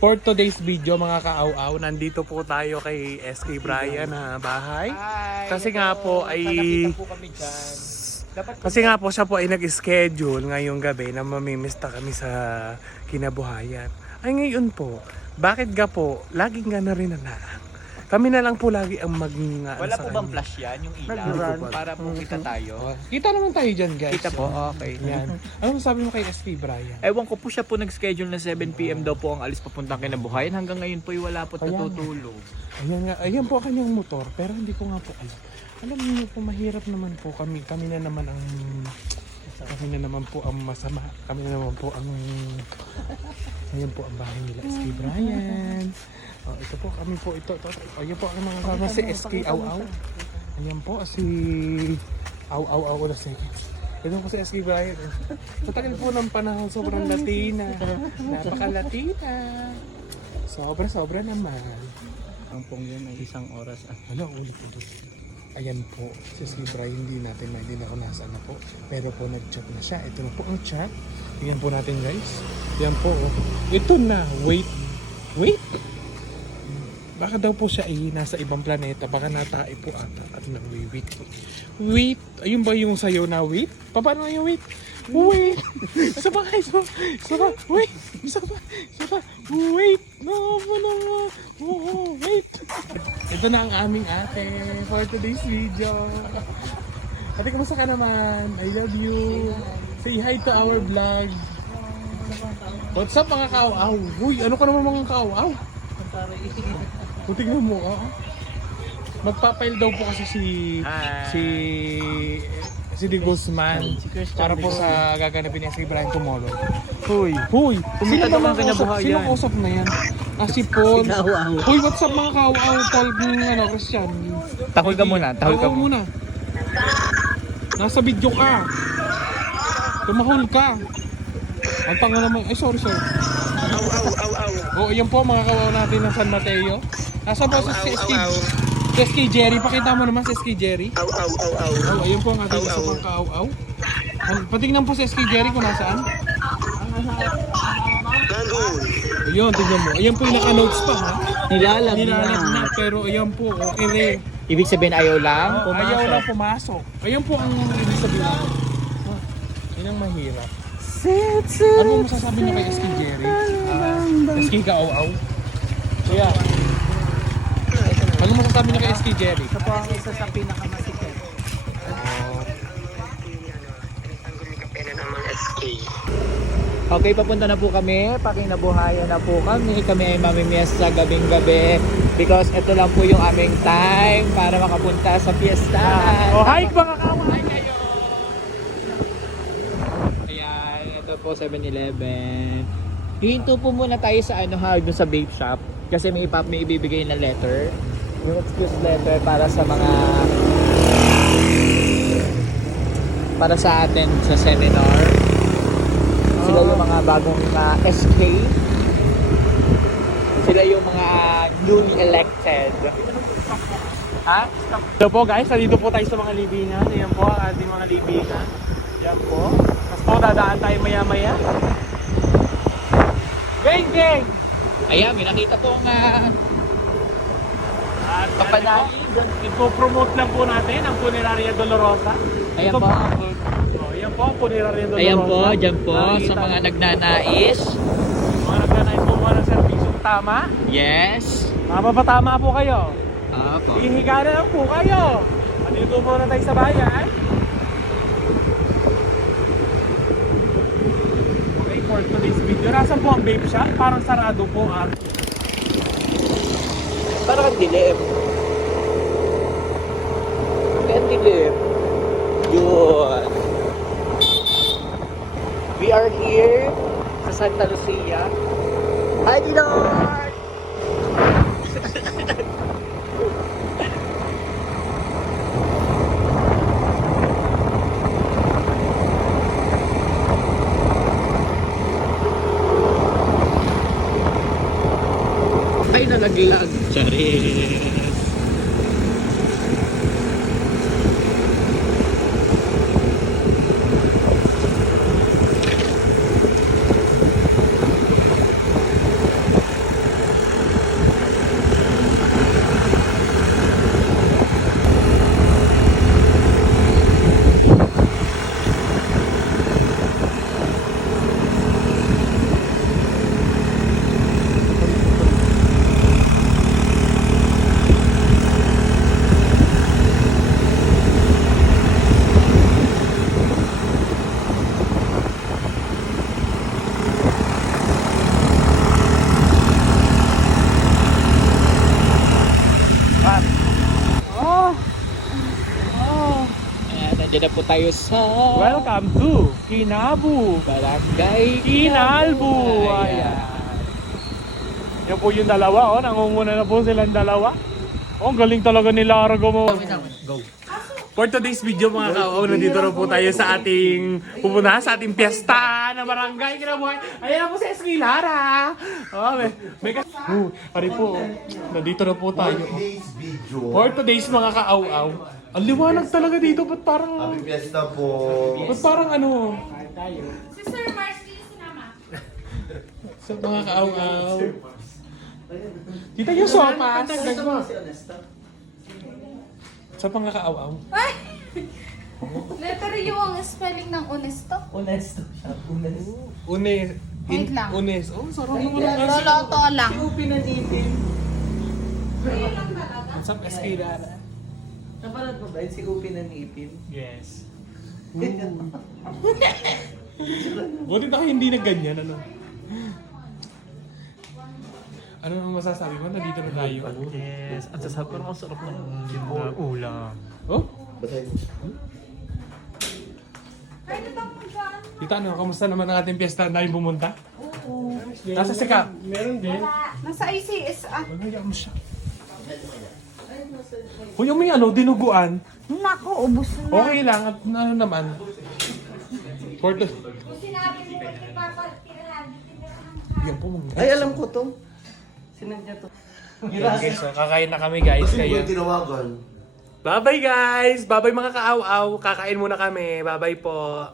For today's video mga ka-aw-aw, nandito po tayo kay SK Brian na bahay. Hi, Kasi nga po ay po kami dyan. kasi nga po siya po ay nag-schedule ngayong gabi na mamimista kami sa kinabuhayan. Ay ngayon po, bakit ga po laging nga na rin na kami na lang po lagi ang Wala sa po bang kanya. flash yan, yung ilaw? Nag-run. Para po kita tayo. Oh, kita naman tayo dyan guys. Kita po, okay. Yan. Ano sabi mo kay SK Brian? Ewan ko po siya po nag-schedule na 7 PM daw po ang alis papuntang Kinabuhayan. Hanggang ngayon po wala po Ayan. natutulog. Ayan po ang kanyang motor, pero hindi ko nga po alam. Alam niyo po, mahirap naman po kami. Kami na naman po ang masama. Kami na naman po ang ayan po ang bahay nila SK Brian. Oh, ito po kami po ito. Ayan po ang mga kasama si SK Aw-Aw. Ayan po si Aw-Aw na second. Ito po si SK Brian. Sa tagal po ng panahon, sobrang Latina. Napaka-Latina. Sobra naman. Ang pong yun ay 1 oras. Hala, ulit. Ayan po, si SK Brian, hindi na ako nasaan na po. Pero po, nag-chat na siya. Ito na po ang chat. Tingnan po natin guys. Ayan po. Ito na. Wait. Baka daw po siya ay nasa ibang planeta. Baka natae po ata at nang-wait. Wait. Ayun ba yung sayo na wait? Paano yung wait? Wait. Isa pa. Wait. Isa pa. Wait. No. Wait. Ito na ang aming ate for today's video. Ate, kamusta ka naman? I love you. Say hi to our vlog. What's up mga ka-aw-aw? Uy, ano ka naman mga ka-aw-aw? Tingnan mo, magpapail daw po kasi si De Guzman para po sa gaganapin niya si Brian tomorrow. Huy! Kumita naman Kinabuhayan. Sino kausap na yan? Si Paul. Huy, what's up mga ka-aw-aw? Paul, Christian. Tahol ka muna, Oo, muna. Nasa video ka. Tumahol ka. Ang tanga naman. Ay, sorry. Oh, ayan po mga kawaw natin ng San Mateo. Nasa po si SK Jerry. Pakita mo naman si SK Jerry. Oh, ayan po ang ating isa pang ka-aw-aw. Patingnan po si SK Jerry kung nasaan. Ayun, tignan mo. Ayan po yung naka-notes pa, ha? Nilalag na. Pero ayan po, okay rin. Ibig sabihin ayaw lang? Ayaw lang pumasok. Ayan po ang ibig sabihin. Yun ang mahirap. Ano masasabi niyo kay SK Jerry? SK ka-aw-aw? Kuya, ano masasabi niyo kay SK Jerry? Ito po ang isa sa pinakamasikat. Okay, papunta na po kami. Pakinabuhayan na po kami. Kami ay mamimiesta gabing-gabi because ito lang po yung aming time para makapunta sa fiesta. Oh, hi mga kawan! Kayo! Ayan, ito po 7-Eleven. Hihinto po muna tayo sa dun sa vape shop kasi may ibibigay na letter. Yung excuse letter para sa mga para sa atin sa seminar. Sila yung mga bagong SK. Sila yung mga newly elected. Ha? Hello po guys, nandito po tayo sa mga libingan. Ayan po ang ating mga libingan. Ayan po. Tapos po dadaan tayo maya-maya. Gang! Ayan, may nakita pong At Kapanali. ipopromote lang po natin ang Funeraria Dolorosa. Ayan Ito po. Ayan po ang Funeraria Dolorosa. Ayan po, dyan po Nakikita sa mga niyo. nagnanais. Mga nagnanais po mga ng serbisyong tama. Yes. Mapapatama po kayo. Opo. Ihiga na lang po kayo. Nandito po na tayo sa bayan. Okay, for today's video. Nasaan po ang vape shop? Parang sarado po ang... Parang ang dilim. Ang dilim. Yun. We are here sa Santa Lucia. Hi, Lord! Ay, nalaglag. Charis. na po tayo sa Welcome to Kinabu. Barangay Kinalbu. Ayan. Yan po yung dalawa, oh. Nangunguna na po silang dalawa. Oh, ang galing talaga ni Lara gumawa. Go. For today's video mga kao, nandito na po tayo sa ating pupuntahan sa ating piyesta na barangay Kinabuhay. Ayan na po si Eski Lara. Oh, may pari po, nandito na po tayo. For today's mga kaaw-aw, ang liwanag talaga dito. Ba't parang, Happy Fiesta po. ba't parang ano? Si Sir Mars, please sinama. Sa mga kaaw-aw. Tita yung sopas. Sa mga kaaw-aw. Ay! Letter U ang spelling ng honesto. Honesto siya. Honesto. Wait lang. Unes. Oh, sarap naman ang kasi. Loloto lang. Pinanipin. Ayun lang talaga. What's up, SK Lara? Napanood mo ba yun si Upi ng ipin? Yes. Buti tayo hindi na ganyan, ano? Ano naman masasabi mo? Nandito na tayo. Yes. At sasabi ko ang sarap ng ulam. Oh? Basahin mo. Kaya na bang mag-ano? Tita, ano? Kamusta naman ang ating piyesta? Ang daming pumunta? Oo. Nasa sika? Meron din. Nasa ICS ah. Wala, yaman siya. Uy, yung may ano, dinuguan. Nako, ubos na. Okay lang. At ano naman? For the... Kung sinabi mo ba't ipapatirahan Yan po, mga Ay, alam ko to. Sinadya to. Okay, so kakain na kami guys. Sino Kaya... yung tinawagan? Bye-bye guys! Bye-bye mga kaaw-aw. Kakain muna kami. Bye-bye po.